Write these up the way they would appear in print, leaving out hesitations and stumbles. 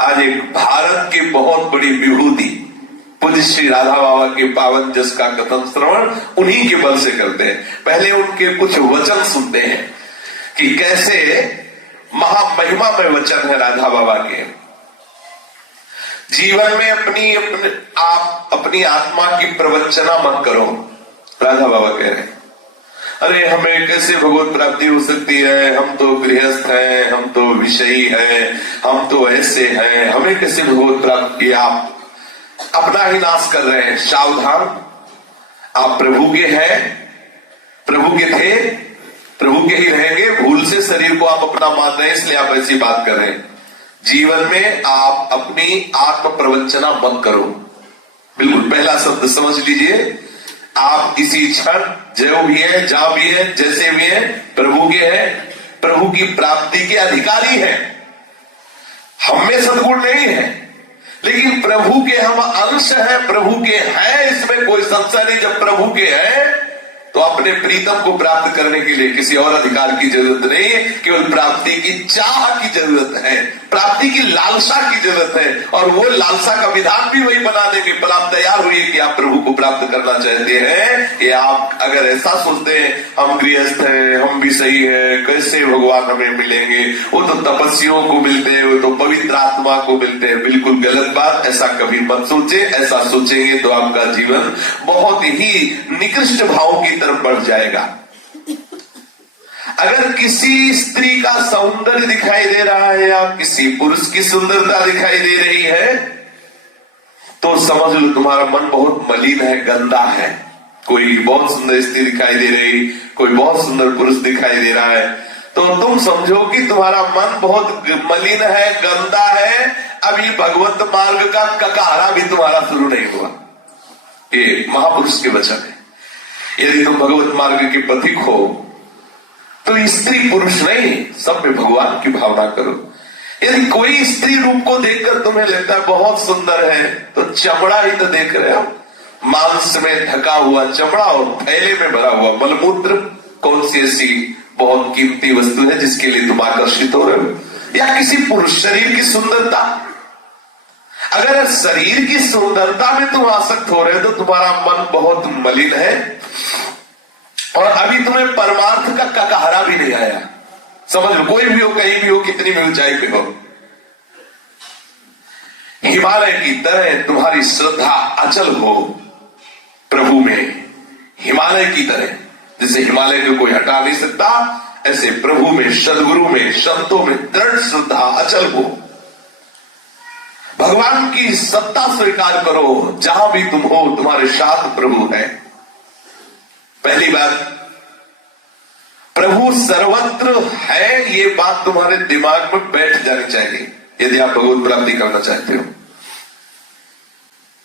आज एक भारत की बहुत बड़ी विभूति पूज्य श्री राधा बाबा के पावन जस का कथन श्रवण उन्हीं के बल से करते हैं। पहले उनके कुछ वचन सुनते हैं कि कैसे महामहिमामय वचन है राधा बाबा के। जीवन में अपनी आत्मा की प्रवचना मत करो, राधा बाबा कह रहे हैं। अरे हमें कैसे भगवत प्राप्ति हो सकती है, हम तो गृहस्थ हैं, हम तो विषयी हैं, हम तो ऐसे हैं, हमें कैसे भगवत प्राप्ति। आप अपना ही नाश कर रहे हैं। सावधान, आप प्रभु के हैं, प्रभु के थे, प्रभु के ही रहेंगे। भूल से शरीर को आप अपना मान रहे हैं, इसलिए आप ऐसी बात कर रहे हैं। जीवन में आप अपनी आत्म प्रवचना मत करो। बिल्कुल पहला शब्द समझ लीजिए। आप इसी क्षण जो भी है, जहां भी है, जैसे भी है, प्रभु के हैं, प्रभु की प्राप्ति के अधिकारी हैं। हम में सद्गुण नहीं है, लेकिन प्रभु के हम अंश हैं, प्रभु के हैं, इसमें कोई संशय नहीं। जब प्रभु के हैं तो अपने प्रीतम को प्राप्त करने के लिए किसी और अधिकार की जरूरत नहीं है, केवल प्राप्ति की चाह की जरूरत है, प्राप्ति की लालसा की जरूरत है। और वो लालसा का विधान भी वही बना देंगे। पर आप तैयार हुई कि आप प्रभु को प्राप्त करना चाहते हैं। कि आप अगर ऐसा सोचते हैं हम गृहस्थ हैं, हम भी सही है, कैसे भगवान हमें मिलेंगे, वो तो तपस्वियों को मिलते हैं, वो तो पवित्र आत्मा को मिलते हैं। बिल्कुल गलत बात, ऐसा कभी मत सोचे। ऐसा सोचेंगे तो आपका जीवन बहुत ही निकृष्ट भाव की तरफ बढ़ जाएगा। अगर किसी स्त्री का सौंदर्य दिखाई दे रहा है या किसी पुरुष की सुंदरता दिखाई दे रही है तो समझ लो तुम्हारा मन बहुत मलिन है, गंदा है। कोई बहुत सुंदर स्त्री दिखाई दे रही, कोई बहुत सुंदर पुरुष दिखाई दे रहा है, तो तुम समझो कि तुम्हारा मन बहुत मलिन है, गंदा है। अभी भगवत मार्ग का ककारा भी तुम्हारा शुरू नहीं हुआ। ये महापुरुष के वचन है। यदि तुम भगवत मार्ग के पथिक हो तो स्त्री पुरुष नहीं, सब में भगवान की भावना करो। यदि कोई स्त्री रूप को देखकर तुम्हें लगता है बहुत सुंदर है, तो चमड़ा ही तो देख रहे हो। मांस में ढका हुआ चमड़ा और थैले में भरा हुआ मलमूत्र कौन सी ऐसी बहुत कीमती वस्तु है जिसके लिए तुम आकर्षित हो रहे हो? या किसी पुरुष शरीर की सुंदरता। अगर शरीर की सुंदरता में तुम आसक्त हो रहे हो तो तुम्हारा मन बहुत मलिन है और अभी तुम्हें परमार्थ का ककहरा भी नहीं आया। समझ लो, कोई भी हो, कहीं भी हो, कितनी भी ऊंचाई पे हो, हिमालय की तरह तुम्हारी श्रद्धा अचल हो प्रभु में। हिमालय की तरह, जैसे हिमालय को कोई हटा नहीं सकता, ऐसे प्रभु में, सदगुरु में, संतों में दृढ़ श्रद्धा अचल हो। भगवान की सत्ता स्वीकार करो। जहां भी तुम हो तुम्हारे साथ प्रभु है। पहली बात, प्रभु सर्वत्र है, ये बात तुम्हारे दिमाग में बैठ जानी चाहिए यदि आप भगवत प्राप्ति करना चाहते हो।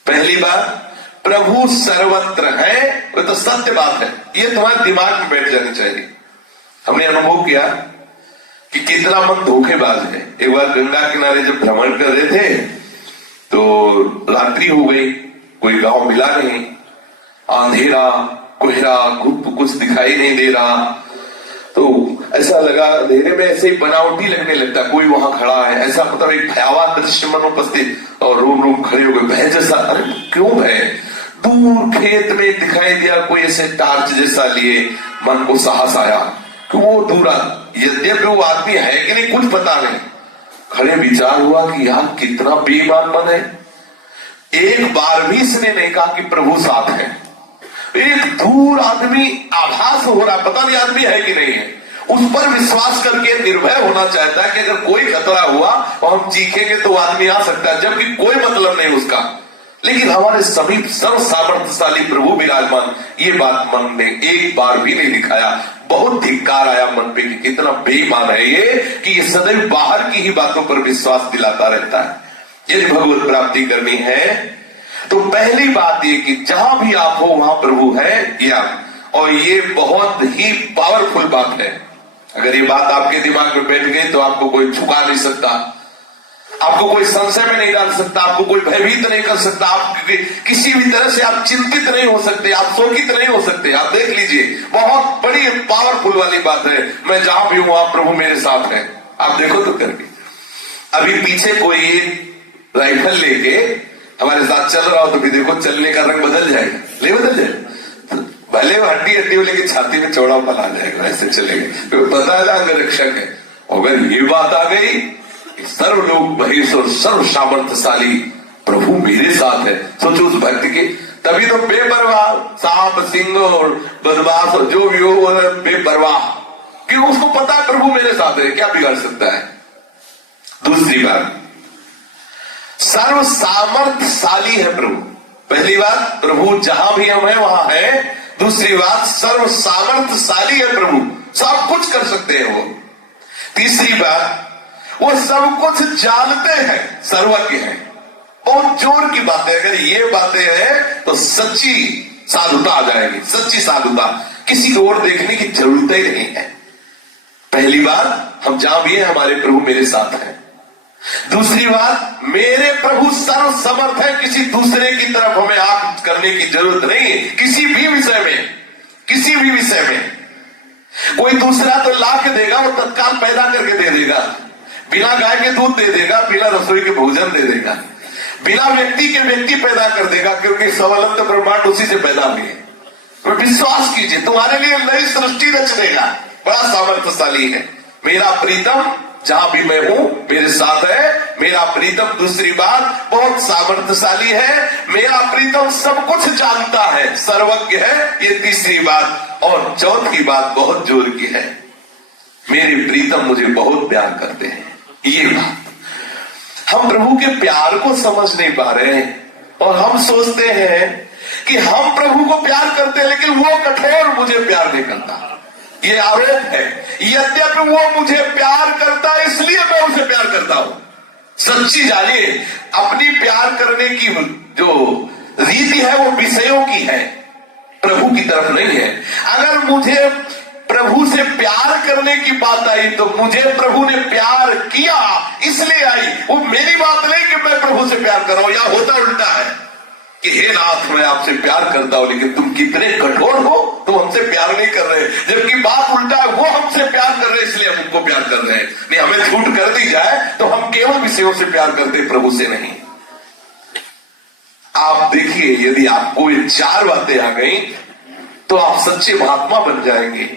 पहली बात, प्रभु सर्वत्र है, वो तो सत्य बात है, ये तुम्हारे दिमाग में बैठ जानी चाहिए। हमने अनुभव किया कि कितना मन धोखेबाज है। एक बार गंगा किनारे जब भ्रमण कर रहे थे तो रात्रि हो गई, कोई गांव मिला नहीं, अंधेरा, कोहरा, धूप कुछ दिखाई नहीं दे रहा। तो ऐसा लगा अंधेरे में ऐसे ही बनावटी लगने लगता, कोई वहां खड़ा है, ऐसा मतलब एक भयावह दृश्य मन उपस्थित। और रोम रोम खड़े हो गए, भय जैसा। अरे क्यों भय? दूर खेत में दिखाई दिया कोई ऐसे टार्च जैसा लिए, मन को साहस आया कि वो दूर, यद्यपि वो आदमी है कि नहीं कुछ पता नहीं। खड़े विचार हुआ कि यार कितना बेईमान मन है। एक बार भी इसने नहीं कहा कि प्रभु साथ है। एक दूर आदमी आभास हो रहा, पता नहीं आदमी है कि नहीं है, उस पर विश्वास करके निर्भय होना चाहता है कि अगर कोई खतरा हुआ और हम चीखेंगे तो आदमी आ सकता है, जबकि कोई मतलब नहीं उसका। लेकिन हमारे समीप सर्व सामर्थ्यशाली प्रभु विराजमान, ये बात मन ने एक बार भी नहीं दिखाया। बहुत धिक्कार आया मन पे कि कितना बेईमान है ये, कि ये सदैव बाहर की ही बातों पर विश्वास दिलाता रहता है। यदि भगवत प्राप्ति करनी है तो पहली बात ये कि जहां भी आप हो वहां प्रभु है, या और ये बहुत ही पावरफुल बात है। अगर ये बात आपके दिमाग में बैठ गई तो आपको कोई झुका नहीं सकता, आपको कोई संशय में नहीं डाल सकता, आपको कोई भयभीत नहीं कर सकता, आप किसी भी तरह से आप चिंतित नहीं हो सकते, आप शोकित नहीं हो सकते। आप देख लीजिए, बहुत बड़ी पावरफुल वाली बात है। मैं जहां भी हूं आप प्रभु मेरे साथ हैं। आप देखो तो करके अभी पीछे कोई राइफल लेके हमारे साथ चल रहा हो तो भी देखो चलने का रंग बदल जाएगा, ले बदल जाएगा, भले वो हड्डी हड्डी हो लेकिन छाती में चौड़ा पल आ जाएगा, ऐसे चलेगा, तो पता है ना अंगरक्षक है। और अगर ये बात आ गई सर्वलोक महेश और सर्व सामर्थ्यशाली प्रभु मेरे साथ है, सोचो उस भक्ति की, तभी तो बेपरवाह सांप सिंह और बदमाश और जो भी हो वो बेपरवाह, क्योंकि उसको पता है प्रभु मेरे साथ है, क्या बिगाड़ सकता है। दूसरी बात, सर्व सामर्थ्यशाली है प्रभु। पहली बात, प्रभु जहां भी हम हैं वहां है। दूसरी बात, सर्व सामर्थ्यशाली है प्रभु, सब कुछ कर सकते हैं वो। तीसरी बात, वो सब कुछ जानते हैं, सर्वज्ञ हैं। बहुत जोर की बात है, अगर ये बातें हैं तो सच्ची साधुता आ जाएगी, सच्ची साधुता, किसी को और देखने की जरूरत ही नहीं है। पहली बात, हम जहां भी हैं हमारे प्रभु मेरे साथ हैं। दूसरी बात, मेरे प्रभु सर्व समर्थ है, किसी दूसरे की तरफ हमें आंख करने की जरूरत नहीं, किसी भी विषय में, किसी भी विषय में। कोई दूसरा तो ला के देगा, वो तत्काल पैदा करके दे देगा, बिना गाय के दूध दे देगा, बिना रसोई के भोजन दे देगा, बिना व्यक्ति के व्यक्ति पैदा कर देगा, क्योंकि सवलंत ब्रह्मांड उसी से पैदा हुए। तो विश्वास कीजिए, तुम्हारे लिए नई सृष्टि रच देगा, बड़ा सामर्थ्यशाली है। मेरा प्रीतम जहां भी मैं हूं मेरे साथ है, मेरा प्रीतम दूसरी बात बहुत सामर्थ्यशाली है, मेरा प्रीतम सब कुछ जानता है, सर्वज्ञ है, ये तीसरी बात। और चौथी बात बहुत जोर की है, मेरे प्रीतम मुझे बहुत प्यार करते हैं। ये बात, हम प्रभु के प्यार को समझ नहीं पा रहे हैं, और हम सोचते हैं कि हम प्रभु को प्यार करते हैं लेकिन वो कठोर मुझे प्यार नहीं करता। ये आरोप है, यद्यपि वो मुझे प्यार करता है इसलिए मैं उसे प्यार करता हूं। सच्ची जानिए, अपनी प्यार करने की जो रीति है वो विषयों की है, प्रभु की तरफ नहीं है। अगर मुझे प्रभु से प्यार करने की बात आई तो मुझे प्रभु ने प्यार किया इसलिए आई, वो मेरी बात नहीं कि मैं प्रभु से प्यार कर रहा हूं। या होता उल्टा है कि हे नाथ मैं आपसे प्यार करता हूं लेकिन तुम कितने कठोर हो, तुम हमसे प्यार नहीं कर रहे, जबकि बात उल्टा है, वो हमसे प्यार कर रहे इसलिए हम उनको प्यार कर रहे हैं। नहीं, हमें छूट कर दी जाए तो हम केवल विषयों से प्यार करते, प्रभु से नहीं। आप देखिए, यदि आपको ये चार बातें आ गई तो आप सच्चे महात्मा बन जाएंगे।